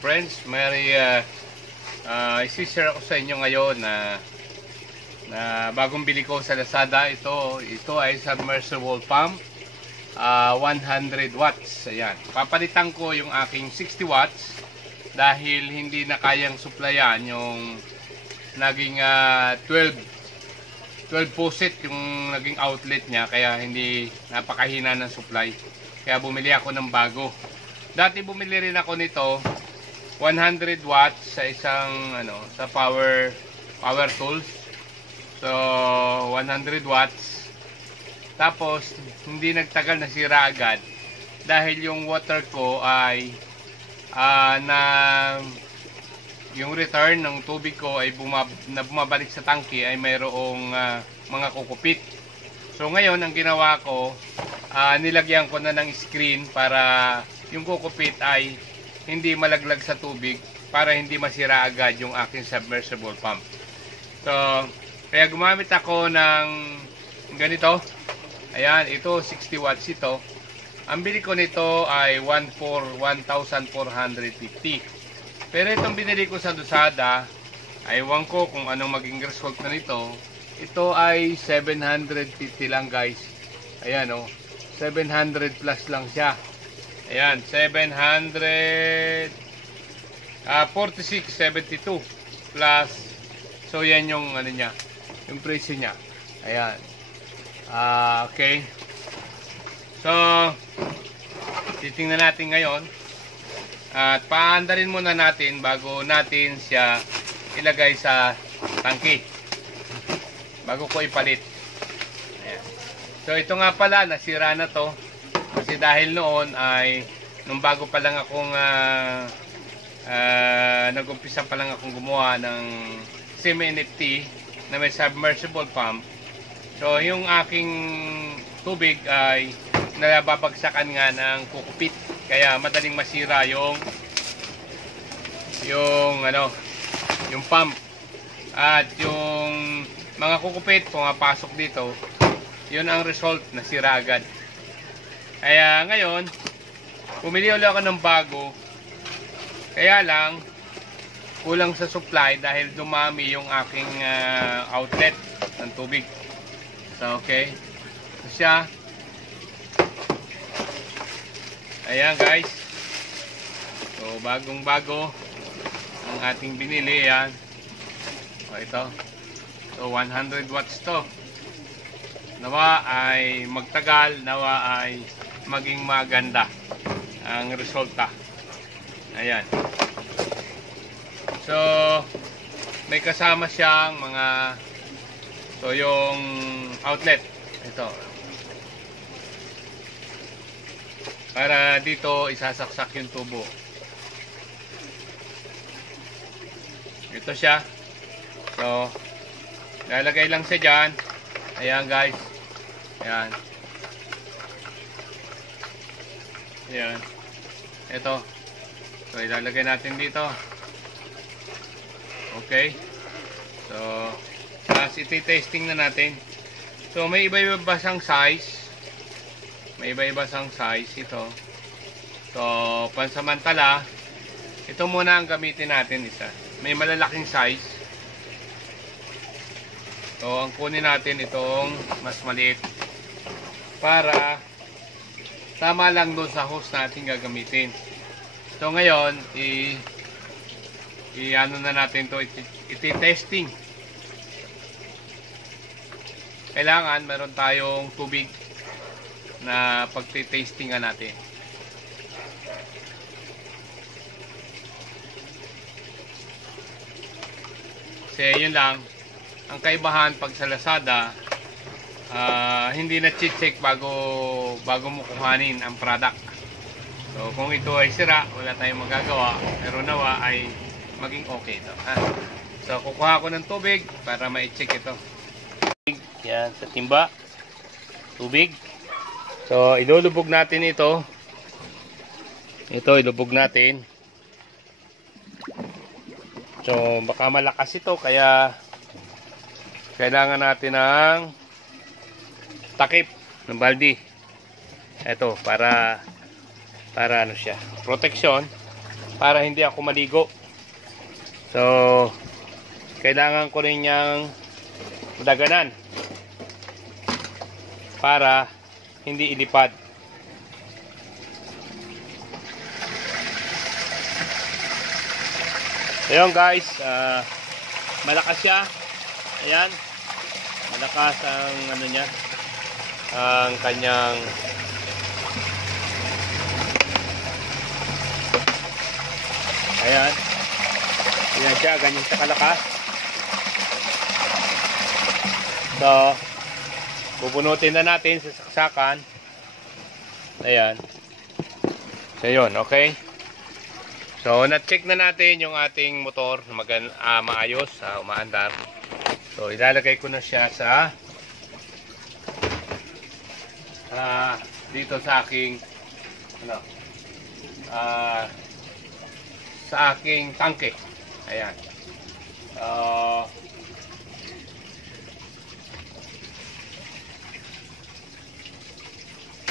friends, isi-share ako sa inyo ngayon na bagong bili ko sa Lazada. Ito ay submersible pump, 100 watts. Ayan, papalitan ko yung aking 60 watts dahil hindi na kayang supplyan yung naging 12 faucet yung naging outlet niya, kaya hindi napakahina ng supply. Kaya bumili ako ng bago. Dati bumili rin ako nito 100 watts sa isang sa power tools. So 100 watts. Tapos hindi nagtagal, nasira agad dahil yung water ko ay yung return ng tubig ko ay bumabalik sa tangke ay mayroong mga kukupit. So ngayon ang ginawa ko, nilagyan ko na ng screen para yung kukupit ay hindi malaglag sa tubig, para hindi masira agad yung aking submersible pump. So kaya gumamit ako ng ganito. Ayan, ito 60 watts ito. Ang bili ko nito ay 1,450. Pero itong binili ko sa Lazada, ay ewan ko kung anong maging result na nito. Ito ay 750 lang guys. Ayan 700 plus lang siya. Ayan, 46.72 plus. So yan yung niya, yung presyo niya. Ayan. Okay. So titingnan natin ngayon. At paandarin muna natin bago natin siya ilagay sa tangke, bago ko ipalit. Ayan. So ito nga pala, nasira na to kasi dahil noon ay nung bago pa lang akong nag-umpisa pa lang akong gumawa ng semi-NFT na may submersible pump. So yung aking tubig ay nababagsakan nga ng kukupit, kaya madaling masira yung pump. At yung mga kukupit pumapasok dito, yun ang result, nasira agad. Kaya ngayon bumili ulit ako ng bago, kaya lang kulang sa supply dahil dumami yung aking outlet ng tubig. So okay, ito siya. Ayan guys, so bagong bago ang ating binili. Yan, ito, so 100 watts to. Nawa ay magtagal, nawa ay maging maganda ang resulta. Ayan, so may kasama siyang mga, so yung outlet ito, para dito isasaksak yung tubo. Ito siya. So lalagay lang siya dyan. Ayan guys. Ayan. Ayan. Ito. So ilalagay natin dito. Okay. So tapos iti-testing na natin. So may iba-iba siyang size. May iba-iba sang size ito. So pansamantala, ito muna ang gamitin natin, isa. May malalaking size. So ang kunin natin itong mas maliit para tama lang doon sa hose natin gagamitin. So ngayon ano na natin to, iti-testing. Kailangan meron tayong tubig na pagti-tastingan natin. Kasi yun lang ang kaibahan pag sa Lazada, hindi na check bago mo kuhanin ang product. So kung ito ay sira, wala tayong magagawa, pero nawa ay maging okay ito. So kukuha ko ng tubig para ma-check ito. Yan, sa timba, tubig. So, ilulubog natin ito. Ito, ilubog natin. So, baka malakas ito, kaya kailangan natin ng takip ng baldi. Ito, para ano siya, protection. para hindi ako maligo. So, kailangan ko rin niyang daganan para hindi ilipad. Ayun guys, malakas siya. Ayan, malakas ang ano niya, ang kanyang ayan. Ayan siya, ganyan siya kalakas. So, bubunutin na natin sa saksakan. Ayan. So, yun, okay. So, na-check na natin yung ating motor na maayos, umaandar. So, ilalagay ko na siya sa dito sa aking sa aking tangke. Ayan.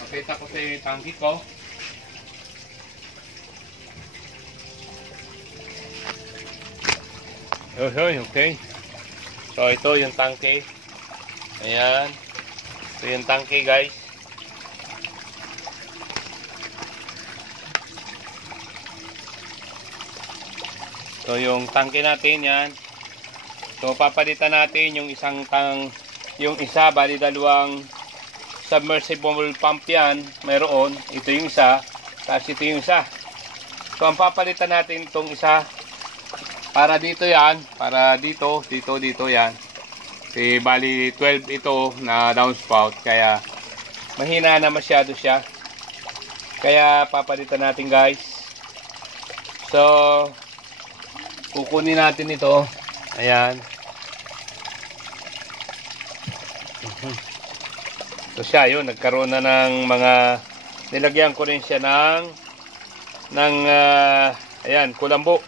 Makita ko sa yung tangke ko. Okay. So, ito yung tangke. Ayan. Ito yung tangke, guys. So, yung tangke natin, yan. So, papalitan natin yung yung isa, bali dalawang submersible pump yan. Mayroon. Ito yung isa. Tapos ito yung isa. So, ang papalitan natin itong isa, para dito yan, para dito yan. Bali 12 ito na downspout, kaya mahina na masyado siya. Kaya papalitan natin, guys. So, kukunin natin ito. Ayan. So siya, yun, nagkaroon na ng mga, nilagyan ko rin siya ng ayan, kulambo.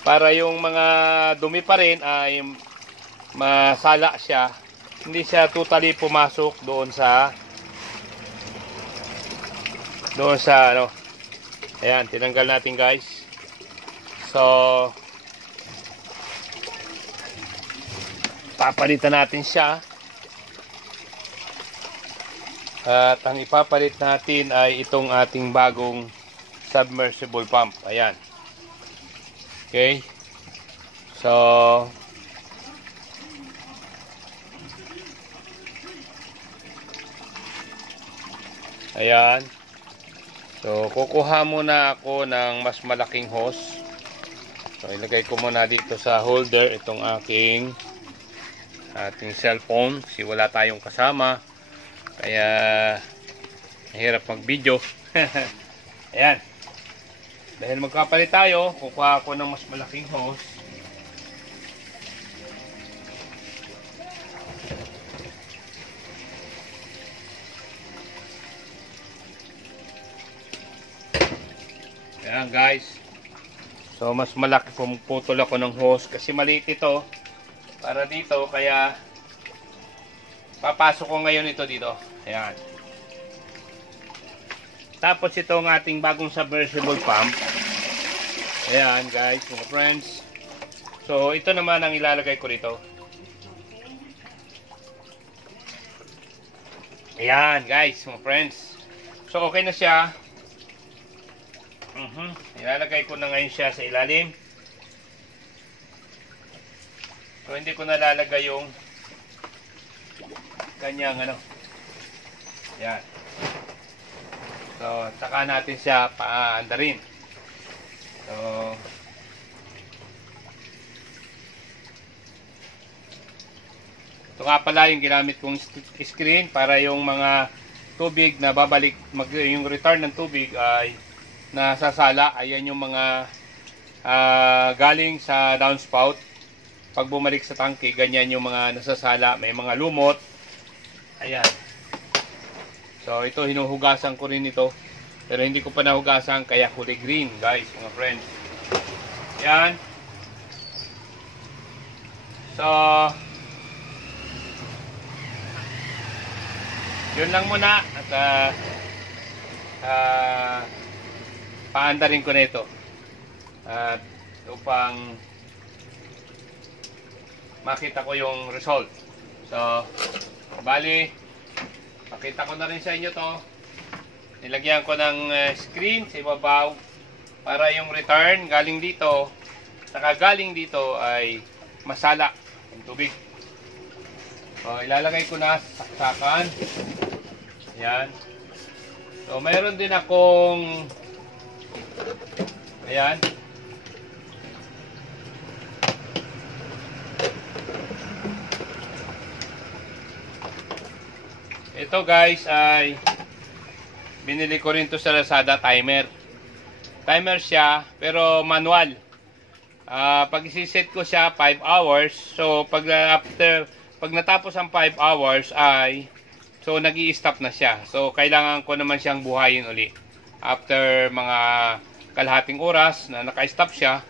Para yung mga dumi pa rin ay masala siya. Hindi siya totally pumasok doon sa ano. Ayan, tinanggal natin, guys. So, papalitan natin siya. At ang ipapalit natin ay itong ating bagong submersible pump. Ayan. Okay. So, ayan. So, kukuha muna ako ng mas malaking hose. So, ilagay ko muna dito sa holder itong ating cellphone. Kasi wala tayong kasama. Kaya, mahirap mag-video. Ayan. Dahil magkapalit tayo, kukuha ako ng mas malaking hose. Ayan, guys. So, mas malaki pumutol ako ng hose kasi maliit ito para dito, kaya papasok ko ngayon ito dito. Ayan. Tapos itong ating bagong submersible pump. Ayan, guys, mga friends. So, ito naman ang ilalagay ko rito. Ayan, guys, mga friends. So, okay na siya. Ilalagay ko na ngayon siya sa ilalim. So, hindi ko nalalagay yung kanyang ano. Ayan. So, saka natin siya paandarin. So, ito nga pala yung ginamit kong screen para yung mga tubig na babalik, yung return ng tubig ay nasasala. Ayan yung mga galing sa downspout. Pag bumalik sa tangke, ganyan yung mga nasasala. May mga lumot. Ayan. So, ito, hinuhugasan ko rin ito. Pero hindi ko pa nahugasan, kaya kulay green, guys, mga friends. Yan. So, yun lang muna. At, paandarin ko na ito. at upang makita ko yung result. So, bali, pakita ko na rin sa inyo to. Nilagyan ko ng screen sa ibabaw para yung return galing dito, saka galing dito ay masala yung tubig. So, ilalagay ko na sa saksakan. Ayan. So, mayroon din akong ayan. Ito guys ay binili ko rin to sa Lazada, timer. Timer siya pero manual. Pag isiset ko siya 5 hours. So pag natapos ang 5 hours ay so nag-i-stop na siya. So kailangan ko naman siyang buhayin uli. After mga kalahating oras na naka-stop siya.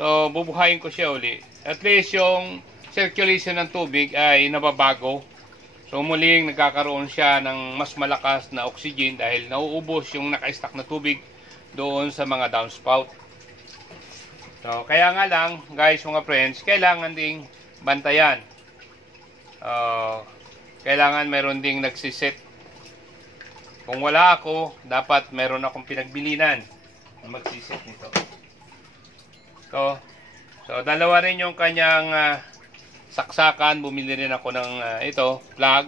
So bubuhayin ko siya uli. At least yung circulation ng tubig ay nababago. So muling nagkakaroon siya ng mas malakas na oxygen dahil nauubos yung naka-stack na tubig doon sa mga downspout. So kaya nga lang guys, mga friends, kailangan ding bantayan. Kailangan meron ding nagsiset. Kung wala ako, dapat meron akong pinagbilinan na magsiset nito. So dalawa rin yung kanyang saksakan. Bumili rin ako ng ito, plug,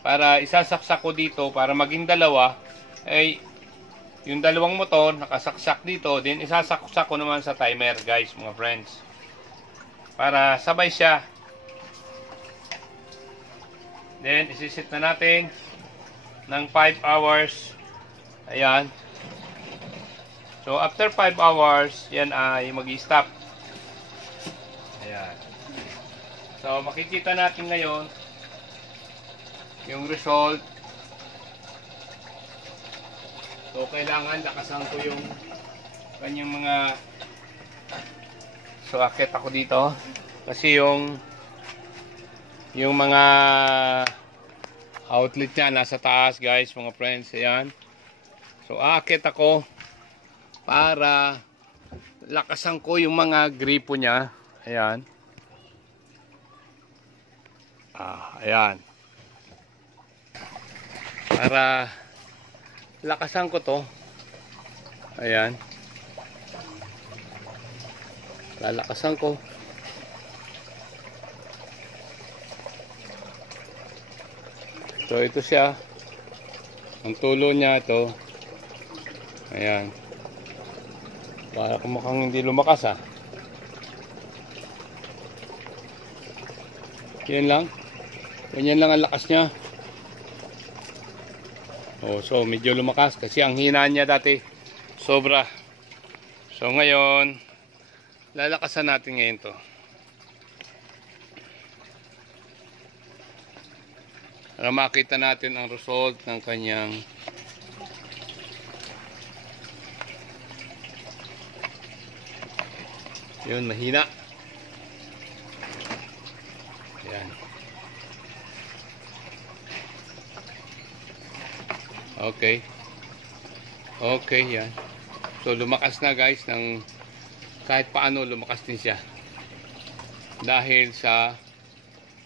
para isasaksak ko dito para maging dalawa. Ay yung dalawang motor nakasaksak dito, din isasaksak ko naman sa timer guys, mga friends, para sabay siya. Then isisit na natin ng 5 hours. Ayan. So after 5 hours yan ay mag-i-stop. Ayan. So, makikita natin ngayon yung result. So, kailangan lakasan ko yung kanyang mga... So, akit ako dito. Kasi yung mga outlet niya nasa taas, guys, mga friends. Ayan. So, akit ako para lakasan ko yung mga gripo niya. Ayan. Ayan. Para lakasan ko to. Ayan. Lalakasan ko. So ito siya. Ang tulo niya ito. Ayan. Para mukhang hindi lumakas Yan lang. Ganyan lang ang lakas niya. So medyo lumakas kasi ang hinaan niya dati sobra. So ngayon lalakasan natin ngayon to. Para makita natin ang result ng kanyang yun, mahina. Yan. Okay. Okay, yan. So, lumakas na guys ng kahit paano lumakas din siya. Dahil sa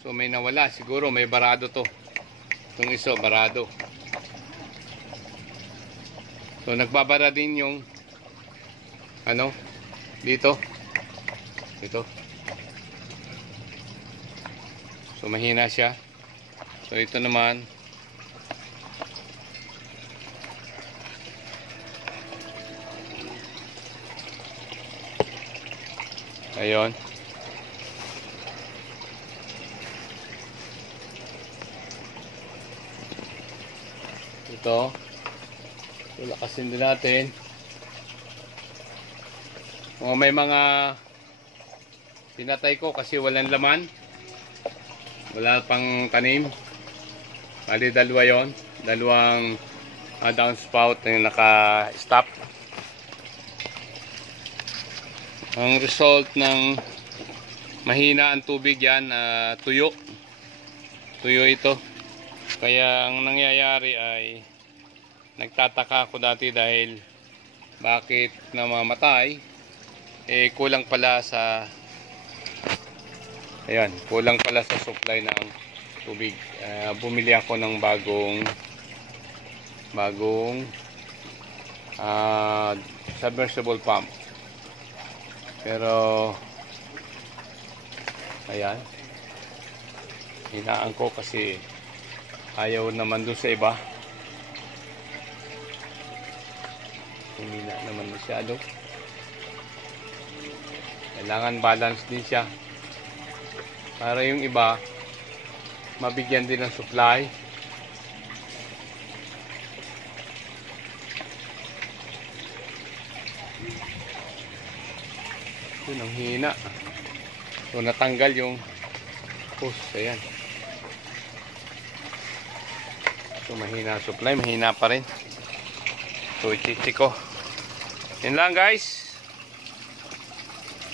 so may nawala. Siguro may barado to. Itong iso, barado. So, nagbabara din yung ano, dito. Ito. So, mahina siya. So, ito naman ayun. Ito. So, lakasin din natin. O, may mga pinatay ko kasi walang laman. Wala pang tanim. Bali, dalawa yun. Dalawang downspout na naka-stop. Ang result ng mahina ang tubig yan, tuyo. Tuyo ito. Kaya ang nangyayari ay nagtataka ako dati dahil bakit namamatay kulang pala sa kulang pala sa supply ng tubig. Bumili ako ng bagong submersible pump. Pero ayan, hinaan ko kasi ayaw naman doon sa iba. Humina naman masyado. Kailangan balance din siya para yung iba mabigyan din ng supply. Yun ang hina. So natanggal yung hose. Ayan. So mahina supply, mahina pa rin. So i-check ko. Yun lang guys.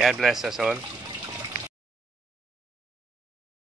God bless us all.